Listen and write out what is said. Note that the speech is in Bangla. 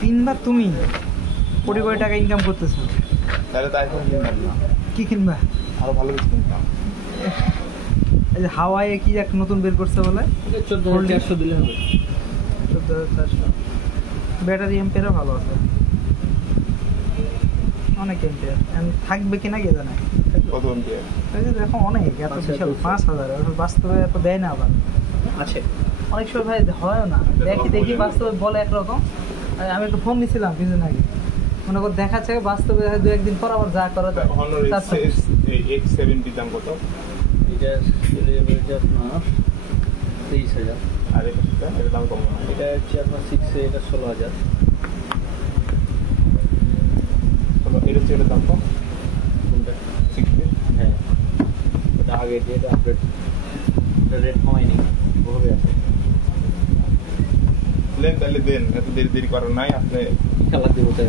তিনবার তুমি কোটি কোটি টাকা ইনকাম করতেছো, তাহলে তো আইফোন কিনতাম না। কি কিনবা? আরো ভালো কিছু কিনতাম। এই যে হাওয়াই কি এক নতুন বের করছে বলে 14,400 দিলে হবে। 14,400 ব্যাটারি এম্পিয়ারও ভালো আছে, অনেক এম্পিয়ার। থাকবে কিনা কে জানে। কত এম্পিয়ার? এই যে দেখো অনেক, এত বিশাল 5,000 বাস্তবে এত দেয় না। আবার আছে অনেক সময় ভাই হয়ও না, দেখি বাস্তবে বলে একরকম। আমি একটু ফোন নিছিলাম কিছুদিন আগে, মনে কর দেখাচ্ছে বাস্তবে 2-1 দিন পর আবার যা করা যায়। Honor X70 দাম কত? এটা চলে যাবে আপনার 23,000। আর এটার দাম কম না। এটা হচ্ছে আপনার 6 এটা 16,000। এটা হচ্ছে এটার দাম কম কোনটা? 60। হ্যাঁ, এটা আগে দিয়ে এটা আপডেট, এটা রেট কমায়নি, ওভাবে আছে। তাহলে দেন, এত দেরি করার নাই। আপনি খেলা দিব তাই।